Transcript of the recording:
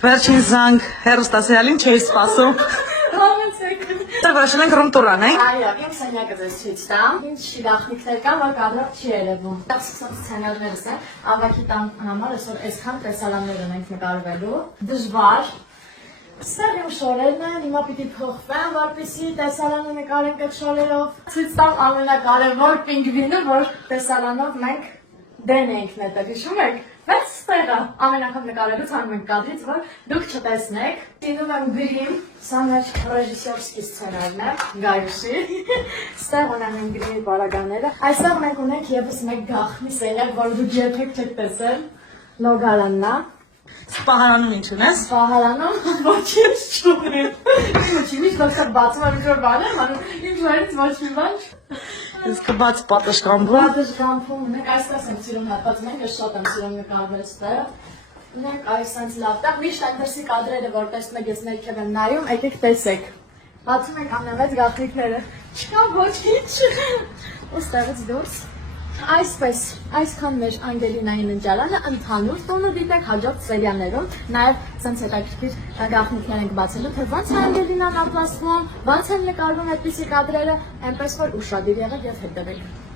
Վերջին զանգ հերոստասիալին չէի սպասում։ Վերջին ենք ռում տուրան, է՞։ Այո, իմ սենյակը ձեզ ցույց տամ։ Ինչ գաղտնիքներ կան, որ կարդալ չի երևում։ Սկսած սցենարներս են, ավակի տան համար այսօր այսքան տեսարաններ ենք նկարվելու։ Դժվար։ Ստեղ իմ շորերն են, հիմա պիտի փոխվեն, որպեսզի տեսարանը նկարենք այդ շորերով։ Ցույց տամ ամենակարևոր պինգվինը, որ տեսարանով մենք դեն ենք նետել, հիշում եք։ Բայց ստեղ ամեն անգամ նկարելուց հանում ենք կադրից, որ դուք չտեսնեք։ Տինում եմ գրիմ, սա մեր ռեժիսորսկի սցենարն է, Գայուսի։ Ստեղ ունեմ իմ գրիմի պարագաները։ Այստեղ մենք ունենք եւս մեկ գաղտնի սենյակ, որ դուք երբեք չեք տեսել, Լոգարանն է։ Սպահարանում ինչ ունես։ Սպահարանում ոչինչ չունեմ։ Ոչինչ, դոկտոր բացում եմ ինչ-որ բան եմ անում, իմ շորից ոչ մի բան։ Իսկ բաց պատշգամբում։ Պատշգամբում ունենք, այսպես եմ սիրում հատվածում ենք, ես շատ եմ սիրում նկարվել ստեղ։ Ունենք այսպես լավ տեղ, միշտ այնտեղի կադրերը, որ տեսնում եք, ես ներքև եմ նայում, եկեք տեսեք։ Բացում ենք ամենավեծ գաղտնիքները։ Չկա ոչինչ։ Ու ստեղից դուրս։ Այսպես, այսքան մեր Անգելինայի ննջարանը ընդհանուր տոնը դիտեք հաջորդ սերիաներում, նաև ցենց հետաքրքիր գաղտնիքներ ենք բացելու, թե ոնց է Անգելինան ապլասվում, ոնց են նկարվում այդպիսի կադրերը, այնպես որ ուշադիր եղեք եւ հետևեք։